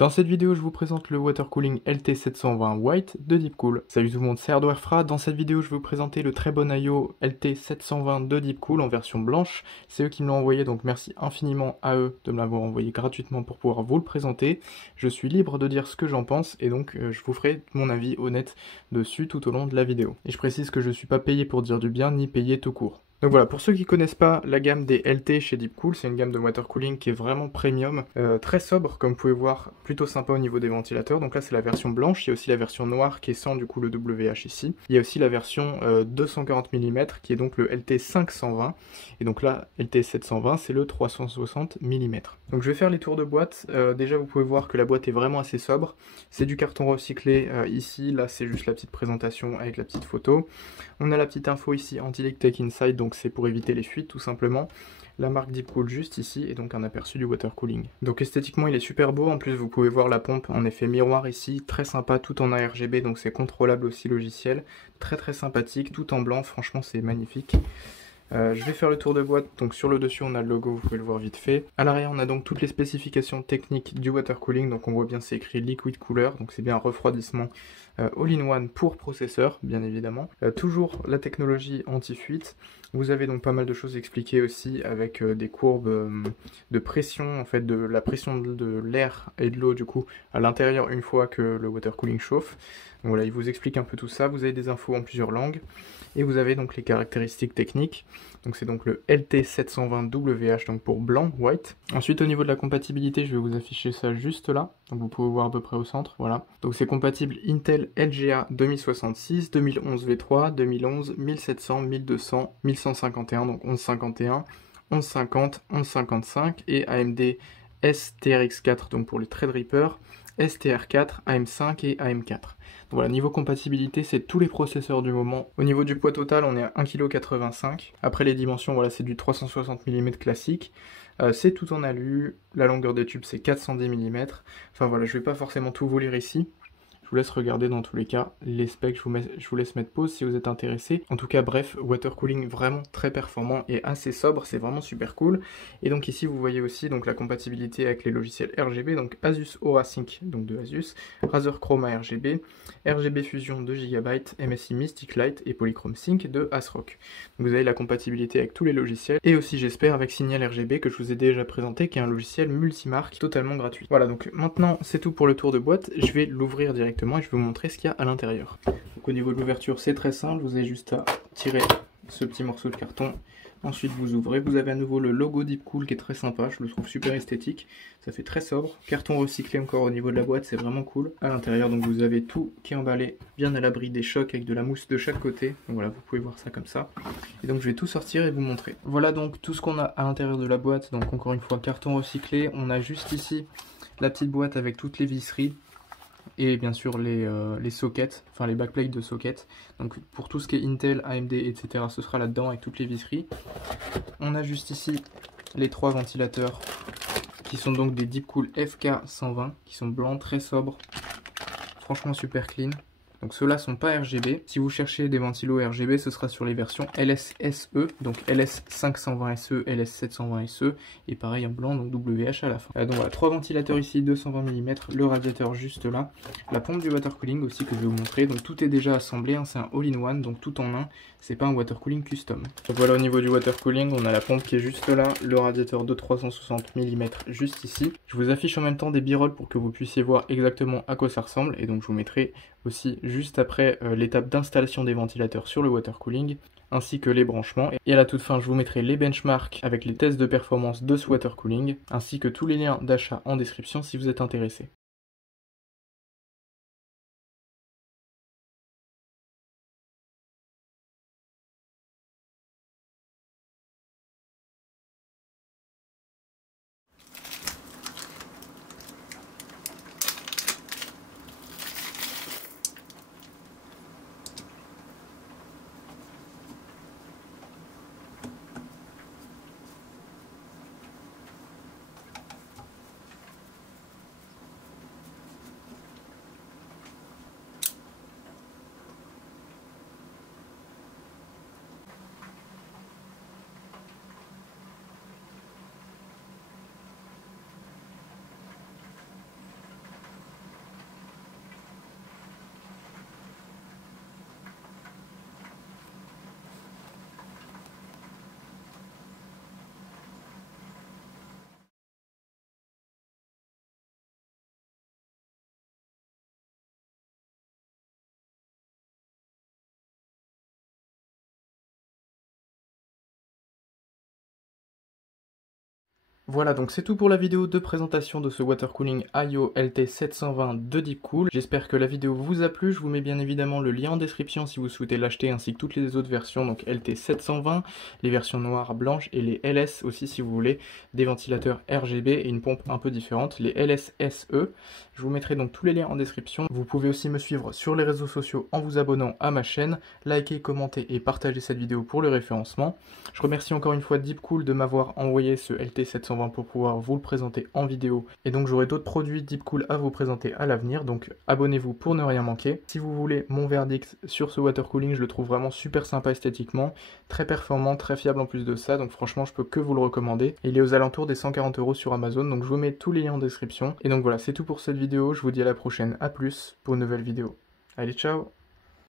Dans cette vidéo, je vous présente le water cooling LT720 White de Deepcool. Salut tout le monde, c'est Hardwarefra. Dans cette vidéo, je vais vous présenter le très bon IO LT720 de Deepcool en version blanche. C'est eux qui me l'ont envoyé, donc merci infiniment à eux de me l'avoir envoyé gratuitement pour pouvoir vous le présenter. Je suis libre de dire ce que j'en pense et donc je vous ferai mon avis honnête dessus tout au long de la vidéo. Et je précise que je ne suis pas payé pour dire du bien ni payé tout court. Donc voilà, pour ceux qui connaissent pas la gamme des LT chez Deepcool, c'est une gamme de water cooling qui est vraiment premium, très sobre comme vous pouvez voir, plutôt sympa au niveau des ventilateurs. Donc là c'est la version blanche, il y a aussi la version noire qui est sans du coup le WH ici. Il y a aussi la version 240 mm qui est donc le LT 520 et donc là LT 720 c'est le 360 mm. Donc je vais faire les tours de boîte. Déjà vous pouvez voir que la boîte est vraiment assez sobre, c'est du carton recyclé ici, là c'est juste la petite présentation avec la petite photo. On a la petite info ici anti-leak Tech Inside, donc c'est pour éviter les fuites tout simplement. La marque Deepcool juste ici et donc un aperçu du water cooling. Donc esthétiquement il est super beau, en plus vous pouvez voir la pompe en effet miroir ici, très sympa, tout en ARGB, donc c'est contrôlable aussi logiciel, très sympathique, tout en blanc, franchement c'est magnifique. Je vais faire le tour de boîte, donc sur le dessus on a le logo, vous pouvez le voir vite fait. À l'arrière on a donc toutes les spécifications techniques du water cooling, donc on voit bien c'est écrit liquid cooler, donc c'est bien un refroidissement all-in-one pour processeur, bien évidemment. Toujours la technologie anti-fuite. Vous avez donc pas mal de choses expliquées aussi avec des courbes de pression, en fait de la pression de l'air et de l'eau du coup à l'intérieur une fois que le water cooling chauffe. Donc voilà, il vous explique un peu tout ça, vous avez des infos en plusieurs langues et vous avez donc les caractéristiques techniques. Donc c'est donc le LT720WH donc pour blanc, white. Ensuite au niveau de la compatibilité, je vais vous afficher ça juste là. Donc vous pouvez voir à peu près au centre, voilà. Donc c'est compatible Intel LGA 2066, 2011 V3, 2011, 1700, 1200, 1151, donc 1151, 1150, 1155 et AMD STRX4 donc pour les Threadripper, STR4, AM5 et AM4. Donc voilà, niveau compatibilité, c'est tous les processeurs du moment. Au niveau du poids total, on est à 1,85 kg. Après les dimensions, voilà, c'est du 360 mm classique. C'est tout en alu. La longueur des tubes, c'est 410 mm. Enfin voilà, je vais pas forcément tout vous lire ici. Je vous laisse regarder dans tous les cas les specs, je vous laisse mettre pause si vous êtes intéressé. En tout cas, bref, water cooling vraiment très performant et assez sobre, c'est vraiment super cool. Et donc ici, vous voyez aussi donc la compatibilité avec les logiciels RGB, donc Asus Aura Sync, donc de Asus, Razer Chroma RGB, RGB Fusion 2 GB, MSI Mystic Light et Polychrome Sync de ASRock. Donc vous avez la compatibilité avec tous les logiciels et aussi j'espère avec Signal RGB que je vous ai déjà présenté, qui est un logiciel multimarque totalement gratuit. Voilà, donc maintenant c'est tout pour le tour de boîte, je vais l'ouvrir directement et je vais vous montrer ce qu'il y a à l'intérieur. Donc au niveau de l'ouverture c'est très simple, vous avez juste à tirer ce petit morceau de carton, ensuite vous ouvrez, vous avez à nouveau le logo Deepcool qui est très sympa, je le trouve super esthétique, ça fait très sobre, carton recyclé encore au niveau de la boîte, c'est vraiment cool. À l'intérieur donc vous avez tout qui est emballé bien à l'abri des chocs avec de la mousse de chaque côté, donc voilà vous pouvez voir ça comme ça. Et donc je vais tout sortir et vous montrer. Voilà donc tout ce qu'on a à l'intérieur de la boîte, donc encore une fois carton recyclé, on a juste ici la petite boîte avec toutes les visseries, et bien sûr les sockets, enfin les backplates de sockets. Donc pour tout ce qui est Intel, AMD, etc. ce sera là-dedans avec toutes les visseries. On a juste ici les trois ventilateurs qui sont donc des Deepcool FK120 qui sont blancs, très sobres, franchement super clean. Donc ceux-là sont pas RGB. Si vous cherchez des ventilos RGB, ce sera sur les versions LSSE, donc LS520SE, LS720SE, et pareil en blanc, donc WH à la fin. Donc voilà, trois ventilateurs ici, 220 mm, le radiateur juste là, la pompe du water cooling aussi que je vais vous montrer. Donc tout est déjà assemblé, hein, c'est un all-in-one, donc tout en un, c'est pas un water cooling custom. Donc voilà, au niveau du water cooling, on a la pompe qui est juste là, le radiateur de 360 mm juste ici. Je vous affiche en même temps des b-rolls pour que vous puissiez voir exactement à quoi ça ressemble, et donc je vous mettrai aussi juste après l'étape d'installation des ventilateurs sur le water cooling, ainsi que les branchements. Et à la toute fin, je vous mettrai les benchmarks avec les tests de performance de ce water cooling, ainsi que tous les liens d'achat en description si vous êtes intéressé. Voilà, donc c'est tout pour la vidéo de présentation de ce water cooling AYO LT720 de Deepcool. J'espère que la vidéo vous a plu. Je vous mets bien évidemment le lien en description si vous souhaitez l'acheter, ainsi que toutes les autres versions, donc LT720, les versions noires, blanches et les LS aussi si vous voulez, des ventilateurs RGB et une pompe un peu différente, les LSSE. Je vous mettrai donc tous les liens en description. Vous pouvez aussi me suivre sur les réseaux sociaux en vous abonnant à ma chaîne, liker, commenter et partager cette vidéo pour le référencement. Je remercie encore une fois Deepcool de m'avoir envoyé ce LT720 pour pouvoir vous le présenter en vidéo, et donc j'aurai d'autres produits Deepcool à vous présenter à l'avenir, donc abonnez-vous pour ne rien manquer. Si vous voulez mon verdict sur ce water cooling, je le trouve vraiment super sympa esthétiquement, très performant, très fiable en plus de ça, donc franchement je peux que vous le recommander. Et il est aux alentours des 140 € sur Amazon, donc je vous mets tous les liens en description. Et donc voilà, c'est tout pour cette vidéo, je vous dis à la prochaine, à plus pour une nouvelle vidéo. Allez, ciao!